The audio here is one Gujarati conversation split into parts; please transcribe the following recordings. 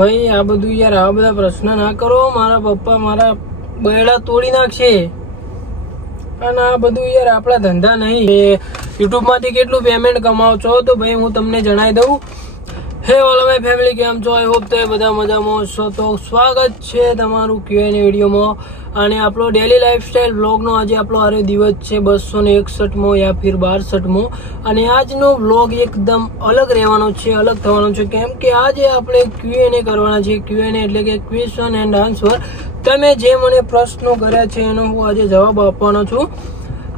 ભાઈ આ બધું યાર આવા બધા પ્રશ્ન ના કરો. મારા પપ્પા મારા બૈડા તોડી નાખશે. અને આ બધું યાર આપણા ધંધા નહીં. યુટ્યુબ માંથી કેટલું પેમેન્ટ કમાવો છો તો ભાઈ હું તમને જણાવી દઉં. હે ઓલ માય ફેમિલી, કેમ છો? આઈ હોપ તો બધા મજામાં છો. તો સ્વાગત છે તમારું Q&A વિડીયોમાં. અને આપણો ડેલી લાઈફસ્ટાઈલ વ્લોગનો આજે આપણો આરો દિવસ છે 261મો યા ફિર 62મો. અને આજનો વ્લોગ એકદમ અલગ રહેવાનો છે, અલગ થવાનો છે. કેમ કે આજે આપણે Q&A કરવાના છે. Q&A એટલે કે ક્વેશ્ચન એન્ડ આન્સર. તમે જે મને પ્રશ્નો કર્યા છે એનો હું આજે જવાબ આપવાનો છું.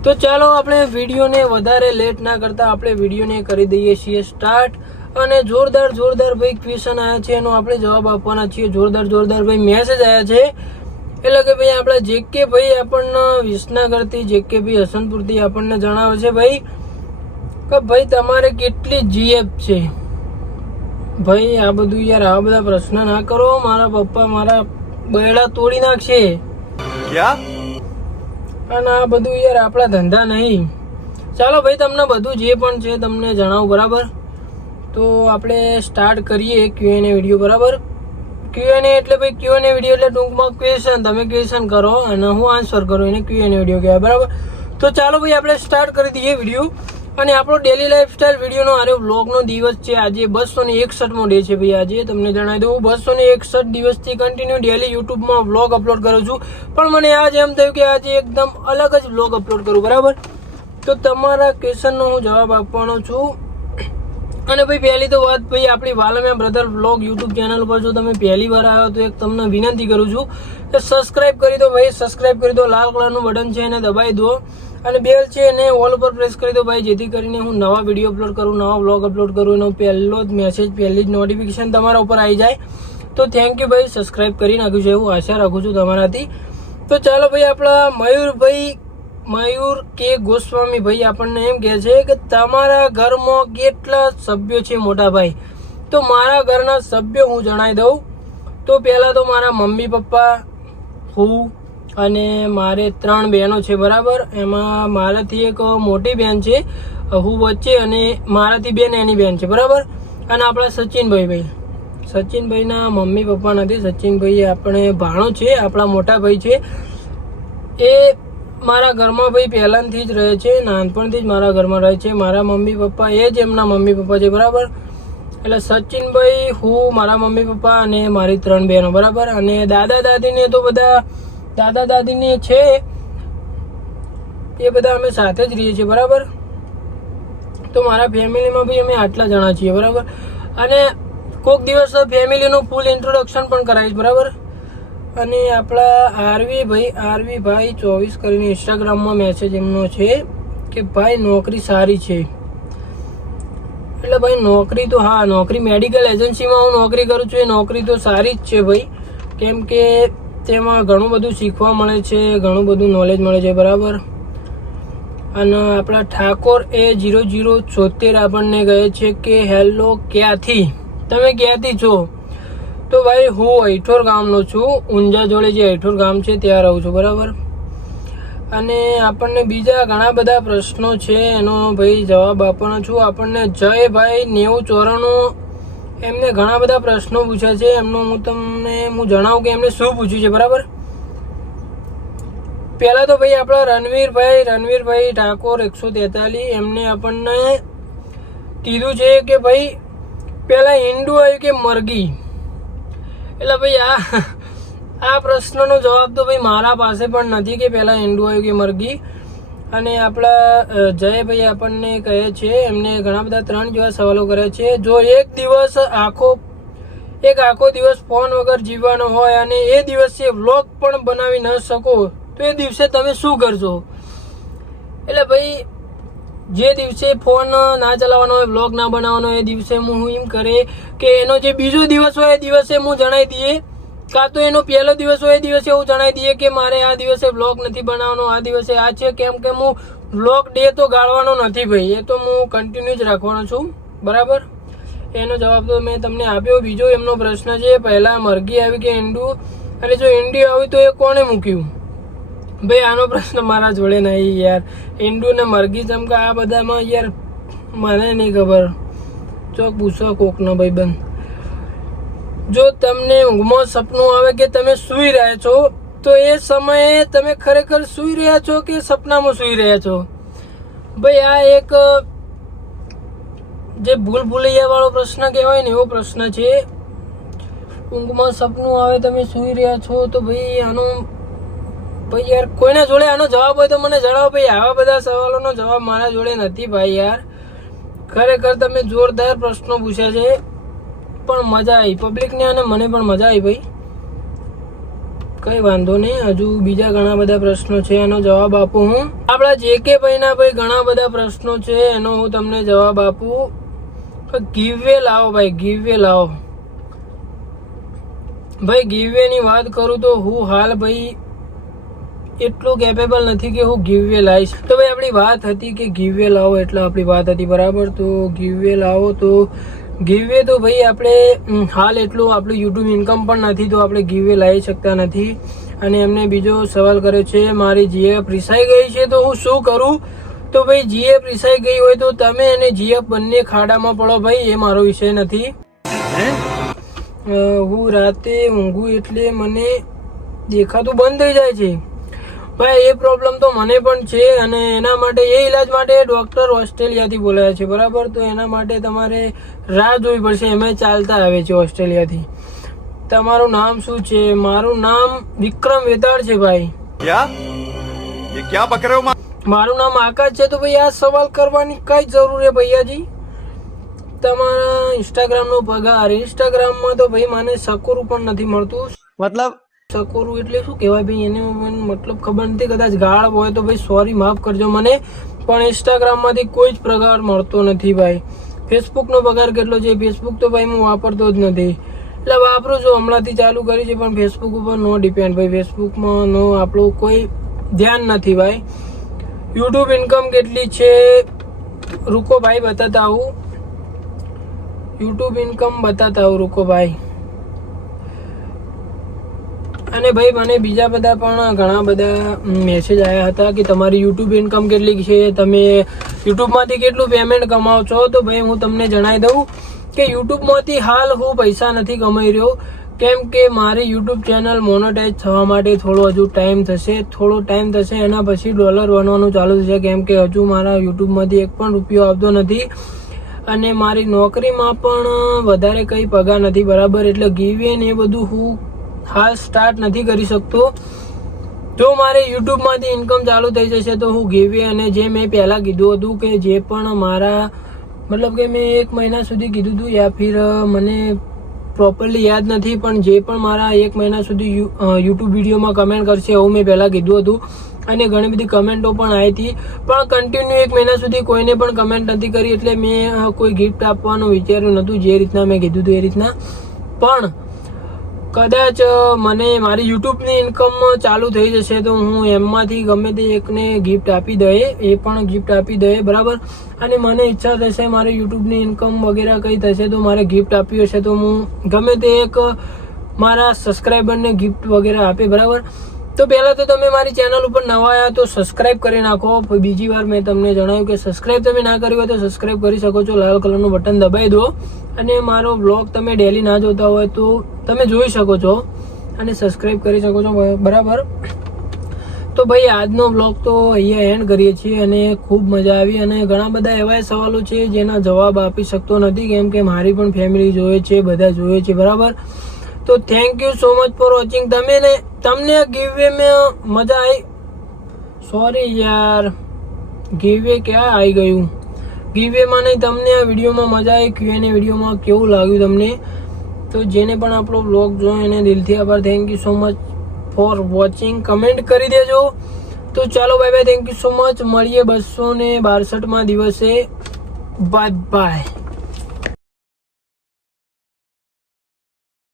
તો ચાલો આપણે વિડીયોને વધારે લેટ ના કરતા આપણે વિડીયોને કરી દઈએ છીએ સ્ટાર્ટ. અને જોરદાર ભાઈ ક્વેશ્ચન આવ્યા છે એનો આપણે જવાબ આપવાના છીએ. જોરદાર ભાઈ મેસેજ આવ્યા છે. એટલે કે ભાઈ આપણા જેકે ભાઈ આપણને વિસનગરથી, જેકે ભાઈ હસનપુરથી આપણને જણાવે છે ભાઈ કે ભાઈ તમારે કેટલી જીએફ છે. ભાઈ આ બધું યાર આવા બધા પ્રશ્ન ના કરો. મારા પપ્પા મારા બૈડા તોડી નાખશે. અને આ બધું યાર આપણા ધંધા નહીં. ચાલો ભાઈ તમને બધું જે પણ છે તમને જણાવું, બરાબર? તો આપણે સ્ટાર્ટ કરીએ Q&A વિડીયો, બરાબર? Q&A એટલે ભાઈ Q&A વિડીયો એટલે ટૂંકમાં ક્વેશ્ચન. તમે ક્વેશ્ચન કરો અને હું આન્સર કરું, એને Q&A વિડીયો કહેવાય, બરાબર? તો ચાલો ભાઈ આપણે સ્ટાર્ટ કરી દઈએ વિડીયો. અને આપણો ડેલી લાઈફસ્ટાઈલ વિડીયોનો આરે વ્લોગનો દિવસ છે આજે 261મો ડે છે ભાઈ. આજે તમને જણાવી દઉં 261 દિવસથી કન્ટિન્યુ ડેલી યુટ્યુબમાં વ્લોગ અપલોડ કરું છું. પણ મને આજે એમ થયું કે આજે એકદમ અલગ જ વ્લોગ અપલોડ કરું, બરાબર? તો તમારા ક્વેશ્ચનનો હું જવાબ આપવાનો છું. અને ભાઈ પહેલી તો વાત ભાઈ આપણી વાલમિયા બ્રધર વ્લોગ યુટ્યુબ ચેનલ પર જો તમે પહેલી વાર આવ્યો તો એક તમને વિનંતી કરું છું કે સબસ્ક્રાઇબ કરી દો ભાઈ, સબસ્ક્રાઇબ કરી દો. લાલ કલરનું બટન છે એને દબાવી દો અને બેલ છે એને ઓલ ઉપર પ્રેસ કરી દો ભાઈ, જેથી કરીને હું નવા વિડીયો અપલોડ કરું, નવા વ્લોગ અપલોડ કરું એનો પહેલો જ મેસેજ, પહેલી જ નોટિફિકેશન તમારા ઉપર આવી જાય. તો થેન્ક યુ ભાઈ, સબસ્ક્રાઇબ કરી નાખ્યું છે એવું આશા રાખું છું તમારાથી. તો ચાલો ભાઈ આપણા મયુર કે ગોસ્વામી ભાઈ આપણને એમ કહે છે કે તમારા ઘરમાં કેટલા સભ્યો છે મોટા ભાઈ? તો મારા ઘરના સભ્યો હું જણાવી દઉં. તો પહેલાં તો મારા મમ્મી પપ્પા, હું અને મારે 3 બહેનો છે, બરાબર? એમાં મારાથી એક મોટી બહેન છે, હું વચ્ચે, અને મારાથી બે નાની બહેન છે, બરાબર? અને આપણા સચિનભાઈના મમ્મી પપ્પા નથી. સચિનભાઈ આપણે ભાણો છે, આપણા મોટા ભાઈ છે. એ મારા ઘરમાં ભાઈ પહેલાંથી જ રહે છે, નાનપણથી જ મારા ઘરમાં રહે છે. મારા મમ્મી પપ્પા એ જ એમના મમ્મી પપ્પા છે, બરાબર? એટલે સચિનભાઈ, હું, મારા મમ્મી પપ્પા અને મારી 3 બહેનો, બરાબર? અને દાદા દાદીને તો બધા દાદા દાદીને છે એ બધા અમે સાથે જ રહીએ છીએ, બરાબર? તો મારા ફેમિલીમાં ભાઈ અમે આટલા જણા છીએ, બરાબર? અને કોઈક દિવસ ફેમિલીનું ફૂલ ઇન્ટ્રોડક્શન પણ કરાવીશ, બરાબર? અને આપણા આરવી ભાઈ 24 કરીને ઇન્સ્ટાગ્રામમાં મેસેજ એમનો છે કે ભાઈ નોકરી સારી છે. એટલે ભાઈ નોકરી તો હા, નોકરી મેડિકલ એજન્સીમાં હું નોકરી કરું છું. એ નોકરી તો સારી જ છે ભાઈ, કેમ કે તેમાં ઘણું બધું શીખવા મળે છે, ઘણું બધું નોલેજ મળે છે, બરાબર? અને આપણા ઠાકોર A0076 આપણને કહે છે કે હેલો, ક્યાંથી તમે ક્યાંથી છો? તો ભાઈ હું અહીઠોર ગામનો છું. ઊંઝા જોડે જે અહીઠોર ગામ છે ત્યાં રહું છું, બરાબર? અને આપણને બીજા ઘણા બધા પ્રશ્નો છે એનો ભાઈ જવાબ આપવાનો છું. આપણને જયભાઈ 9094 એમને ઘણા બધા પ્રશ્નો પૂછ્યા છે. એમનો હું જણાવું કે એમને શું પૂછ્યું છે, બરાબર? પહેલાં તો ભાઈ આપણા રણવીરભાઈ ઠાકોર 143 એમને આપણને કીધું છે કે ભાઈ પહેલાં ઈંડું આવ્યું કે મરઘી? એટલે ભાઈ આ પ્રશ્નનો જવાબ તો ભાઈ મારા પાસે પણ નથી કે પહેલાં ઈંડું આવ્યું કે મરઘી. અને આપણા જયભાઈ આપણને કહે છે, એમને ઘણા બધા 3 જેવા સવાલો કરે છે. જો એક આખો દિવસ ફોન વગર જીવવાનો હોય અને એ દિવસે વ્લોગ પણ બનાવી ન શકો તો એ દિવસે તમે શું કરશો? એટલે ભાઈ જે દિવસે ફોન ના ચલાવવાનો હોય, વ્લોગ ના બનાવવાનો હોય, એ દિવસે હું એમ કરે કે એનો જે બીજો દિવસ હોય એ દિવસે હું જણાવી દઈએ, કાં તો એનો પહેલો દિવસ હોય એ દિવસે હું જણાવી દઈએ કે મારે આ દિવસે વ્લોગ નથી બનાવવાનો, આ દિવસે આ છે. કેમ કે હું વ્લોગ ડે તો ગાળવાનો નથી ભાઈ, એ તો હું કન્ટિન્યુ જ રાખવાનો છું, બરાબર? એનો જવાબ તો મેં તમને આપ્યો. બીજો એમનો પ્રશ્ન છે પહેલાં મરઘી આવી કે ઈંડું, અને જો ઈંડી આવી તો એ કોણે મૂક્યું? ભાઈ આનો પ્રશ્ન મારા જોડે નહીં યાર. ઈંડું ને મરઘી ચમકા આ બધામાં યાર મને નહીં ખબર, ચોક પૂછો કોકનો ભાઈબંધ. જો તમને ઊંઘમાં સપનું આવે કે તમે સૂઈ રહ્યા છો તો એ સમયે તમે ખરેખર સૂઈ રહ્યા છો કે સપનામાં સૂઈ રહ્યા છો? ભાઈ આ એક જે ભૂલૈયા વાળો પ્રશ્ન કહેવાય ને એવો પ્રશ્ન છે. ઊંઘમાં સપનું આવે તમે સૂઈ રહ્યા છો તો ભાઈ આનો ભાઈ યાર કોઈના જોડે આનો જવાબ હોય તો મને જણાવો ભાઈ. આવા બધા સવાલોનો જવાબ મારા જોડે નથી ભાઈ યાર. ખરેખર તમે જોરદાર પ્રશ્નો પૂછ્યા છે પણ મજા આવી પબ્લિકને અને મને પણ મજા આવી ભાઈ. કઈ વાંધો નહીં, હજુ બીજા ઘણા બધા પ્રશ્નો છે એનો જવાબ આપું હું. આપણા JK ભાઈના ભાઈ ઘણા બધા પ્રશ્નો છે એનો હું તમને જવાબ આપું. ગીવવે લાવો ભાઈ, ગીવવે લાવો ભાઈ. ગીવવે ની વાત કરું તો હું હાલ ભાઈ એટલું કેપેબલ નથી કે હું ગીવવે લાવીશ. તો ભાઈ આપણી વાત હતી કે ગીવવે લાવો એટલે આપણી વાત હતી બરાબર. તો ગીવવે લાવો તો ગીવવે તો ભાઈ આપણે હાલ એટલું આપણું યુટ્યુબ ઇન્કમ પણ નથી તો આપણે ગીવવે લાવી શકતા નથી. અને એમને બીજો સવાલ કર્યો છે મારી GF રિસાઈ ગઈ છે તો હું શું કરું? તો ભાઈ GF રિસાઈ ગઈ હોય તો તમે અને GF બંને ખાડામાં પડો ભાઈ, એ મારો વિષય નથી. હું રાતે ઊંઘું એટલે મને દેખાતું બંધ થઈ જાય છે ભાઈ. એ પ્રોબ્લેમ તો મને પણ છે અને એના માટે એ ઈલાજ માટે ડોક્ટર ઓસ્ટ્રેલિયાથી બોલાયા છે બરાબર. તો એના માટે તમારે રાહ જોવી પડશે, એમાં ચાલતા આવે છે ઓસ્ટ્રેલિયાથી. તમારું નામ શું છે? મારું નામ વિક્રમ વેતાળ છે ભાઈ. મારું નામ આકાશ છે. તો ભાઈ આ સવાલ કરવાની કઈ જરૂર છે ભૈયાજી? તમારા ઇન્સ્ટાગ્રામ નો પગાર, ઇન્સ્ટાગ્રામમાં તો ભાઈ મને સકોરું પણ નથી મળતું. મતલબ સકોરું એટલે શું કહેવાય ભાઈ? એને મને મતલબ ખબર નથી. કદાચ ગાળ હોય તો ભાઈ સોરી, માફ કરજો મને. પણ ઇન્સ્ટાગ્રામમાંથી કોઈ જ પગાર મળતો નથી ભાઈ. ફેસબુકનો પગાર કેટલો છે? ફેસબુક તો ભાઈ હું વાપરતો જ નથી. એટલે વાપરું છું, હમણાંથી ચાલુ કરી છે પણ ફેસબુક ઉપર નો ડિપેન્ડ ભાઈ. ફેસબુકમાં નો આપણું કોઈ ધ્યાન નથી ભાઈ. યુટ્યુબ ઇન્કમ કેટલી છે રૂકો ભાઈ બતાતા આવું. યુટ્યુબ ઇન્કમ બતાતા આવું રૂકો ભાઈ. અને ભાઈ મને બીજા બધા પણ ઘણા બધા મેસેજ આવ્યા હતા કે તમારી યુટ્યુબ ઇન્કમ કેટલી છે, તમે યુટ્યુબમાંથી કેટલું પેમેન્ટ કમાવો છો? તો ભાઈ હું તમને જણાવી દઉં કે યુટ્યુબમાંથી હાલ હું પૈસા નથી કમાઈ રહ્યો, કેમ કે મારી યુટ્યુબ ચેનલ મોનેટાઈઝ થવા માટે થોડો હજુ ટાઈમ થશે. એના પછી ડોલર બનવાનું ચાલુ થશે, કેમ કે હજુ મારા યુટ્યુબમાંથી એક પણ રૂપિયો આવતો નથી અને મારી નોકરીમાં પણ વધારે કંઈ પગાર નથી બરાબર. એટલે ગીવે ને એ બધું હું હાલ સ્ટાર્ટ નથી કરી શકતો. જો મારે યુટ્યુબમાંથી ઇન્કમ ચાલુ થઈ જશે તો હું ગીવે અને જે મેં પહેલાં કીધું હતું કે જે પણ મારા મતલબ કે મેં 1 મહિના સુધી કીધું હતું યા ફિર મને પ્રોપરલી યાદ નથી, પણ જે પણ મારા 1 મહિના સુધી યુટ્યુબ વિડીયોમાં કમેન્ટ કરશે એવું મેં પહેલાં કીધું હતું. અને ઘણી બધી કમેન્ટો પણ આવી હતી, પણ કન્ટિન્યુ 1 મહિના સુધી કોઈને પણ કમેન્ટ નથી કરી. એટલે મેં કોઈ ગિફ્ટ આપવાનું વિચાર્યું નહોતું, જે રીતના મેં કીધું હતું એ રીતના. પણ કદાચ મને મારી યુટ્યુબની ઇન્કમ ચાલુ થઈ જશે તો હું એમમાંથી ગમે તે એકને ગિફ્ટ આપી દે, એ પણ ગિફ્ટ આપી દે બરાબર. અને મને ઈચ્છા થશે મારી યુટ્યુબની ઇન્કમ વગેરે કંઈ થશે તો મારે ગિફ્ટ આપી હશે તો હું ગમે તે એક મારા સબસ્ક્રાઈબરને ગિફ્ટ વગેરે આપે બરાબર. તો પહેલાં તો તમે મારી ચેનલ ઉપર નવા આવ્યા તો સબસ્ક્રાઈબ કરી નાખો. બીજી વાર મેં તમને જણાવ્યું કે સબસ્ક્રાઈબ તમે ના કર્યું હોય તો સબસ્ક્રાઈબ કરી શકો છો. લાલ કલરનું બટન દબાવી દો અને મારો બ્લોગ તમે ડેલી ના જોતા હોય તો તમે જોઈ શકો છો અને સબસ્ક્રાઈબ કરી શકો છો બરાબર. તો ભાઈ આજનો બ્લોગ તો અહીંયા એન્ડ કરીએ છીએ અને ખૂબ મજા આવી. અને ઘણા બધા એવા સવાલો છે જેના જવાબ આપી શકતો નથી, કેમ કે મારી પણ ફેમિલી જોઈએ છે, બધા જોઈએ છે બરાબર. તો thank you so much for watching. તમને ગીવવે में મજા આવી? સોરી યાર, ગીવવે ક્યાં આવી ગયું? ગીવવેમાં નહીં, તમને આ વિડીયોમાં મજા આવી? Q&A વિડીયોમાં કેવું લાગ્યું તમને? તો જેને પણ આપણો બ્લોગ જોયો એને દિલથી આભાર. Thank you so much for watching. Comment કરી દેજો. તો ચાલો bye bye, thank you so much. મળીએ 262માં દિવસે. Bye bye.